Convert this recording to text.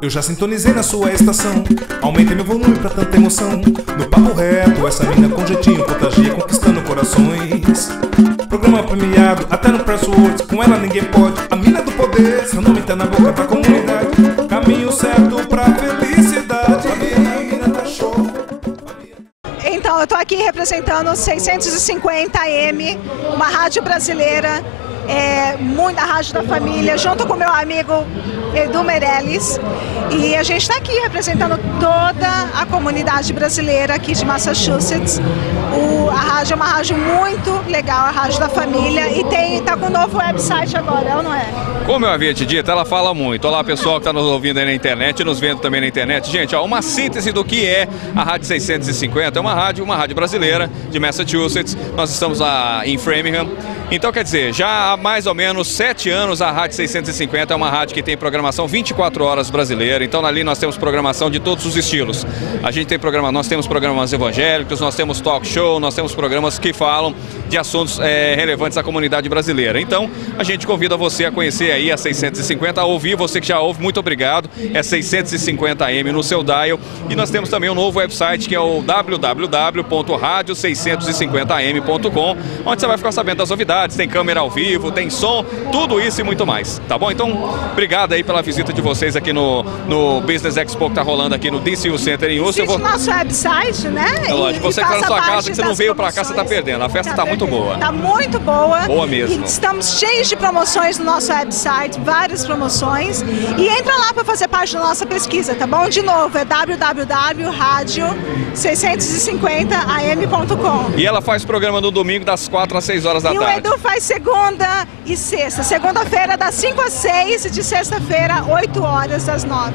Eu já sintonizei na sua estação, aumentei meu volume pra tanta emoção. No papo reto, essa mina com jeitinho contagia, conquistando corações. Programa premiado, até no Press Awards, com ela ninguém pode. A mina do poder, seu nome tá na boca da comunidade. Caminho certo pra felicidade. A mina tá show. Então, eu tô aqui representando 650 AM, uma rádio brasileira, a Rádio da Família, junto com meu amigo Edu Meirelles. E a gente está aqui representando toda a comunidade brasileira aqui de Massachusetts. A rádio é uma rádio muito legal, a Rádio da Família, e tá com um novo website agora, ou não é? Como eu havia te dito, ela fala muito. Olá, pessoal que está nos ouvindo aí na internet, nos vendo também na internet. Gente, ó, uma síntese do que é a Rádio 650. É uma rádio brasileira de Massachusetts. Nós estamos lá em Framingham. Então, quer dizer, já há mais ou menos 7 anos a Rádio 650 é uma rádio que tem programação 24 horas brasileira. Então, ali nós temos programação de todos os estilos. Nós temos programas evangélicos, nós temos talk show, nós temos programas que falam de assuntos relevantes à comunidade brasileira. Então, a gente convida você a conhecer aí a 650, a ouvir, você que já ouve, muito obrigado. É 650am no seu dial. E nós temos também um novo website que é o www.radio650am.com, onde você vai ficar sabendo das novidades. Tem câmera ao vivo, tem som, tudo isso e muito mais, tá bom? Então, obrigado aí pela visita de vocês aqui no Business Expo que tá rolando aqui no DCU Center em Houston. Visite nosso website, né? É lógico, você que tá na sua casa, que você não veio pra cá, você tá perdendo. A festa tá muito boa. Tá muito boa. Boa mesmo. E estamos cheios de promoções no nosso website, várias promoções. E entra lá para fazer parte da nossa pesquisa, tá bom? De novo, é www.radio650am.com. E ela faz programa no domingo das 4 às 6 horas da tarde. E o Edu faz segunda e sexta. Segunda-feira das 5 às 6 e de sexta-feira, 8 horas às 9.